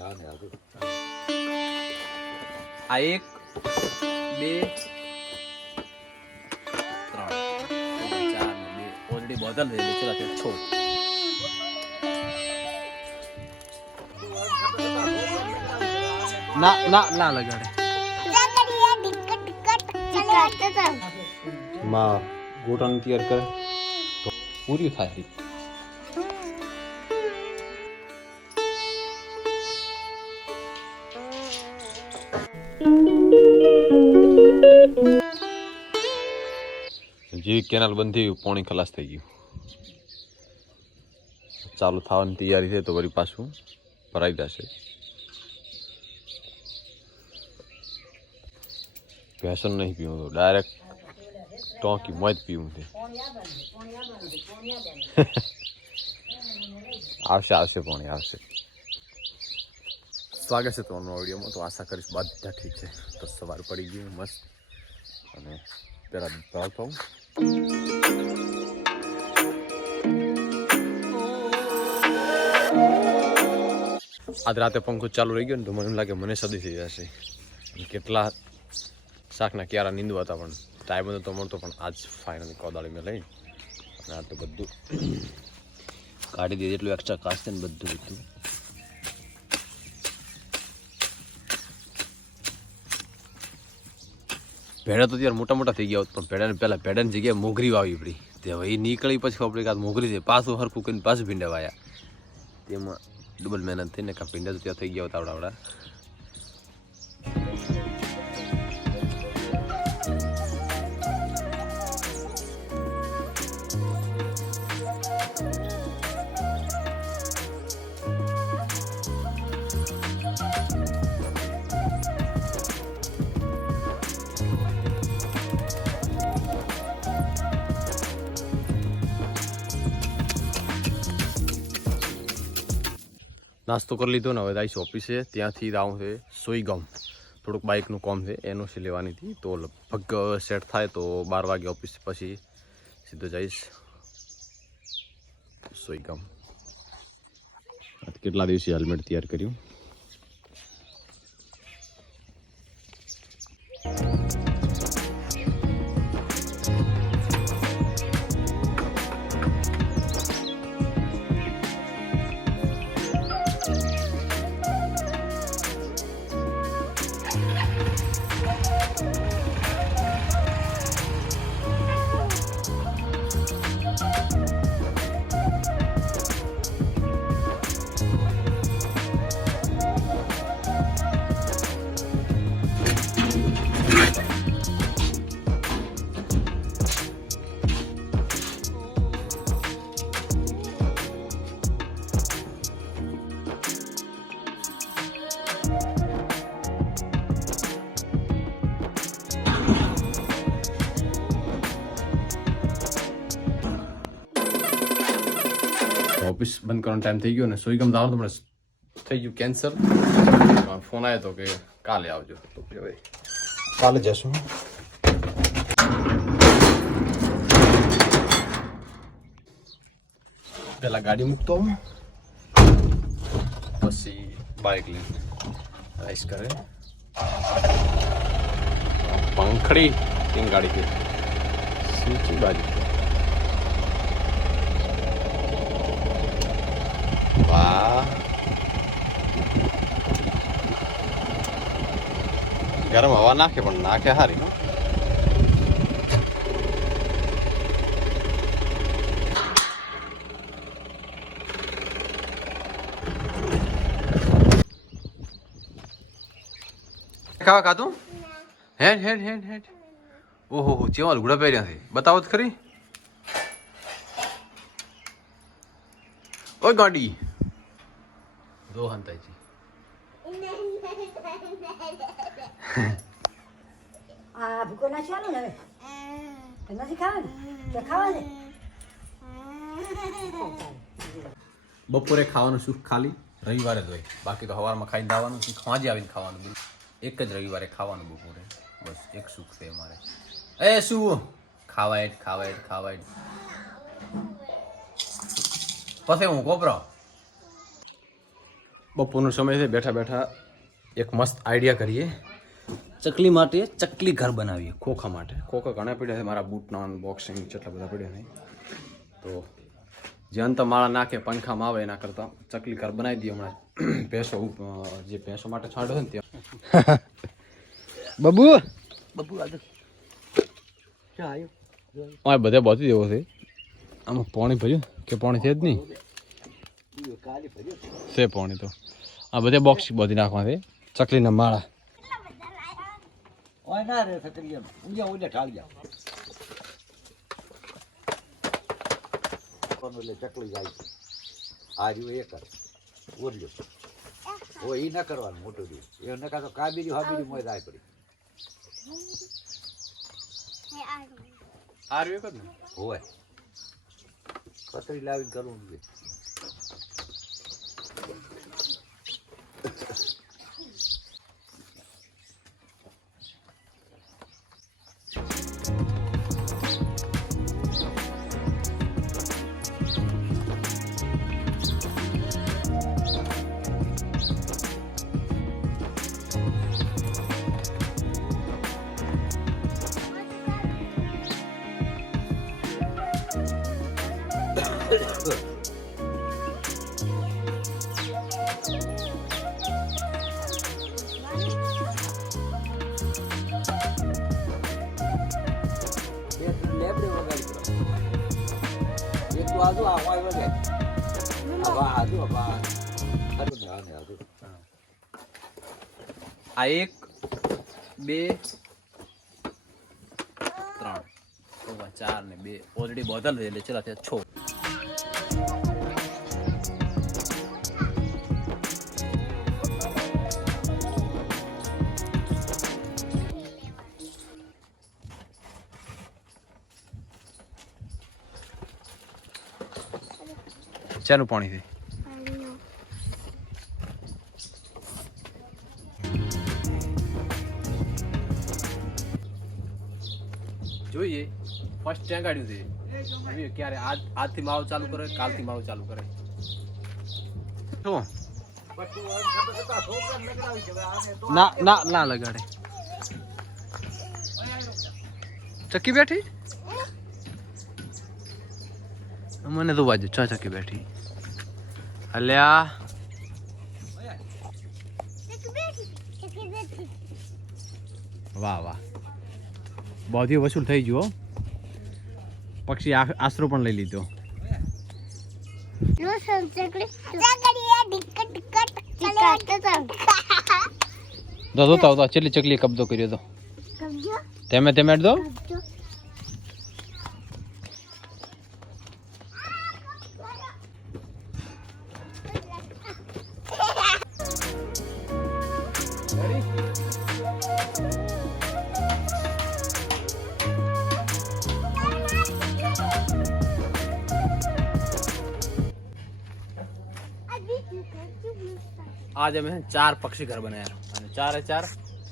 આ 1 2 3 4 ને 2 ઓલરેડી બોતલ થઈ ગઈ છે છોડ ના ના ના લગાડે માં ગોટાનું તૈયાર કરે તો પૂરી થાય જેવી કેનાલ બંધ થઈ ગયું પાણી ખલાસ થઈ ગયું ચાલુ થવાની તૈયારી છે તો વળી પાછું ભરાઈ જશે ભેંસન નહીં પીવું તો ડાયરેક્ટ ટોંકી મોજ પીવું છે આવશે આવશે પાણી આવશે સ્વાગત છે તમારું ઓડિયોમાં તો આશા કરીશ બધા ઠીક છે તો સવાર પડી ગયું મસ્ત અને પેલા ભાવ પાઉં આજ રાતે પંખો ચાલુ રહી ગયો ને તો મને એમ લાગે મને સદી થઈ જશે કેટલા શાકના ક્યારા નીંદવા હતા પણ ટાઈમ હતો તો મળતો પણ આજ ફાઇનલી કોદાળી મેં લઈ અને આ તો બધું કાઢી દે એટલું એક્સ્ટ્રા કાશ છે ને બધું બધું ભેડા તો ત્યારે મોટા મોટા થઈ ગયા પણ ભેડાને પહેલાં ભેડાની જગ્યાએ મોગરી વાવી પડી તે હવે એ નીકળી પછી ખબર કે આ મોગરી છે પાછું હરખું કરીને પાછું ભીંડા વાયા તેમાં ડબલ મહેનત થઈને કાં ભીંડા તો ત્યાં થઈ ગયા હતા આવડા નાસ્તો કરી લીધો ને હવે આવીશ ઓફિસે ત્યાંથી આવું છે સોઈગામ થોડુંક બાઇકનું કામ છે એનઓસી લેવાની હતી તો લગભગ સેટ થાય તો 12 વાગે ઓફિસ પછી સીધો જઈશ સોઈગામ કેટલા દિવસે હેલ્મેટ તૈયાર કર્યું ઓફિસ બંધ કરવાનો ટાઈમ થઈ ગયો ને સોઈગામ જવાનું તો મને થઈ ગયું કેન્સલ ફોન આવ્યો તો કે કાલે આવજો તો હવે કાલે જશું પેલા ગાડી મૂકતો પછી બાઇક લઈને રાઈસ કરે પંખડી तीन गाड़ी की सीची बाजू वाह गरम हवा नाखे पण नाखे हारी नो खावा खा तू हेड हेड हेड हेड ओहो हो चेवा લુગડા પહેર્યા છે બતાવો તો ખરી ઓય ગાડી દો હંતાજી આ ભૂકો ના ચાલો ને હવે નથી ખાવાનું તો ખાવા દે બપોરે ખાવાનું સુખ ખાલી રવિવારે જ હોય બાકી તો સવારમાં ખાઈને દાવાનું સુખ સાંજે આવીને ખાવાનું એક જ રવિવારે ખાવાનું બપોરે બસ એક સુખ છે અમારે એ શું ખાવાય ખાવાય પછી હું કોપરો બપોરનો સમય છે, બેઠા બેઠા એક મસ્ત આઈડિયા કરીએ ચકલી માટે ચકલી ઘર બનાવીએ. ખોખા માટે. ખોખા ઘણા પડ્યા છે મારા બૂટના અનબોક્સિંગ જેટલા બધા પડ્યા છે. તો જે અંત માળા નાખે પંખામાં આવે એના કરતાં ચકલી ઘર બનાવી દઈએ હમણાં. જે ભેંસો માટે છાંટો છે ને ત્યાં. બબુ બબુ આગળ ક્યાં આવ્યો? આ બધે બાજુ એવો છે. આમાં પાણી ભર્યું કે પાણી છે જ નહીં? છે પાણી તો. આ બધે બોક્સ બધી નાખવા છે ચકલીના માળા. ઓય ના રે ચકલી એમ ઉજા ઉજા ઠાળ્યા કોનો લે ચકલી જાય આ રહ્યું એક ઓરલ્યો ઓ ઈ ના કરવાનું મોટું રહ્યું એ ન કાતો કાબીરી હાબીરી મોય જાય પડી આ રહ્યું એક જ ને? હોય પતરી લાવીને કરવું જોઈએ. આ 1 2 3 4 ને 2 ઓલરેડી બોતલ છે એટલે ચલા ત્યાં 6. ચાનું પાણી છે? જોઈએ ફર્સ્ટ ટેંગાડ્યું છે જોઈએ ક્યારે આજથી માવો ચાલુ કરે કાલથી માવો ચાલુ કરે. ના ના ના લગાડે. ચક્કી બેઠી મને તો બાજુ ચક્કી બેઠી અલ્યા. વાહ વાહ બધી વસૂલ થઈ ગયો. પક્ષી આશરો પણ લઈ લીધો. જોતા હોતા ચેટલી ચકલી કબજો કર્યો તો તમે દો. आज અમે 4 પક્ષી ઘર બનાવ્યા અને 4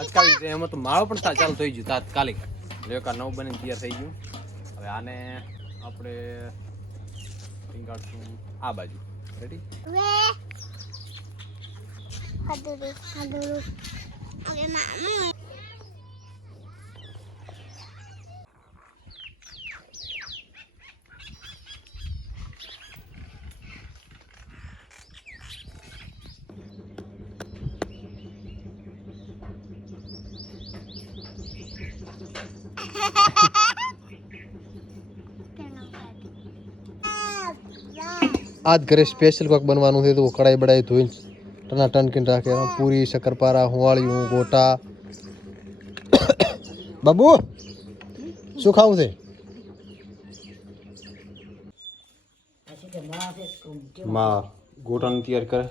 લટકાવી દીધા. એમાં તો માળો પણ ચાલુ થઈ ગયું તાત્કાલિક. લેકા 9 બની તૈયાર થઈ ગયું. હવે આને આપણે ટીંગાડશું આ બાજુ. રેડી? आज घरे स्पेशल कोक बनवानुं है तो कढ़ाई बड़ाई धोई टनाटन किन राखे पूरी शक्करपारा हुआड़ियों गोटा. बाबू શું ખાવું છે? માં ગોટાની તૈયાર કરે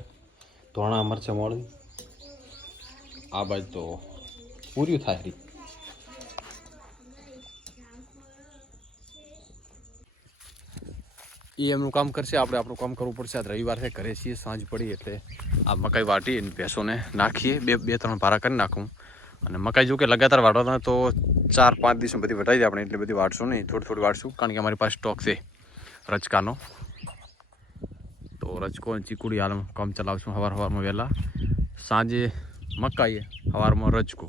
ધોણા મરચાં મોળી આ બાજુ તો પૂરી થાય રહી. એ એમનું કામ કરશે, આપણે આપણું કામ કરવું પડશે. આજ રવિવાર છે, ઘરે છીએ, સાંજ પડી એટલે આ મકાઈ વાટી અને ભેંસોને નાખીએ. બે ત્રણ ભારા કરી નાખું. અને મકાઈ જો કે લગાતાર વાટવાના તો 4-5 દિવસમાં બધી વટાઈ જાય. આપણે એટલે બધી વાટશું નહીં, થોડી વાટશું, કારણ કે અમારી પાસે સ્ટોક છે રચકાનો. તો રચકો અને ચીકુડી હાલ કામ ચલાવશું સવારમાં વહેલા, સાંજે મકાઈ, સવારમાં રચકો.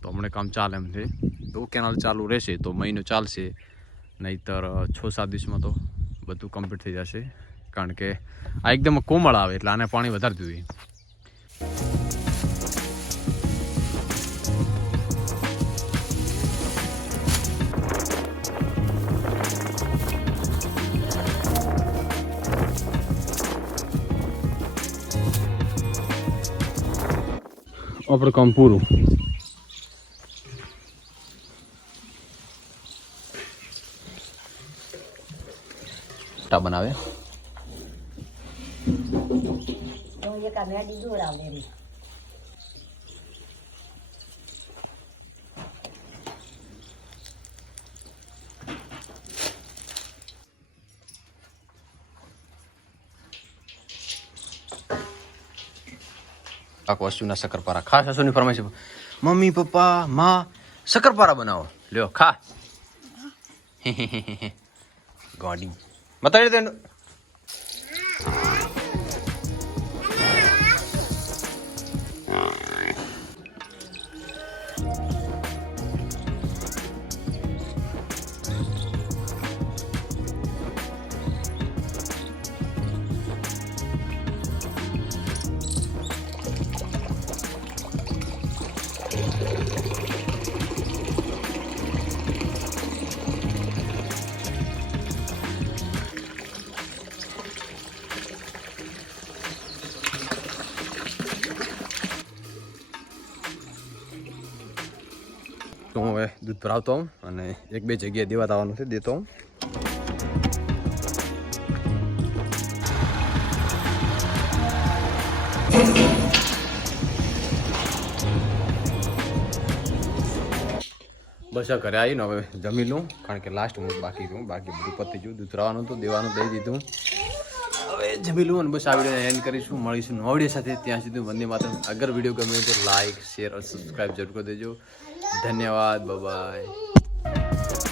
તો હમણાં કામ ચાલે એમ છે. તો કેનાલ ચાલુ રહેશે તો મહિનો ચાલશે, નહીંતર 6-7 દિવસમાં તો બધું કમ્પ્લીટ થઈ જશે. કારણ કે આ એકદમ કોમળ આવે એટલે આને પાણી વધારે જોઈએ. આપણે કામ પૂરું. બનાવે તો એક આ મેડી દોરાવ દે. આખો વસ્તુના શક્કરપારા ખાસ હસુની ફરમાઈશ. મમ્મી પપ્પા માં શક્કરપારા બનાવો, લ્યો ખા. ગાડી બતાવી દે. તો હું હવે દૂધ ભરાવતો હોઉં અને 1-2 જગ્યાએ દેવા આવવાનું છે, દેતો હું. બસ આ ઘરે આવીને હવે જમી લઉં, કારણ કે લાસ્ટ હું બાકી છું, બાકી બધું પતી ગયું. દૂધ ભરાવાનું હતું, દેવાનું દઈ દીધું. હવે જમી લઉં અને બસ આ વિડીયોને એન્ડ કરીશું. મળીશું નવા વિડીયો સાથે. ત્યાં સુધી વંદે માતરમ. અગર વિડીયો ગમે તો લાઈક, શેર અને સબસ્ક્રાઈબ જરૂર કરી દેજો. ધન્યવાદ. બાય.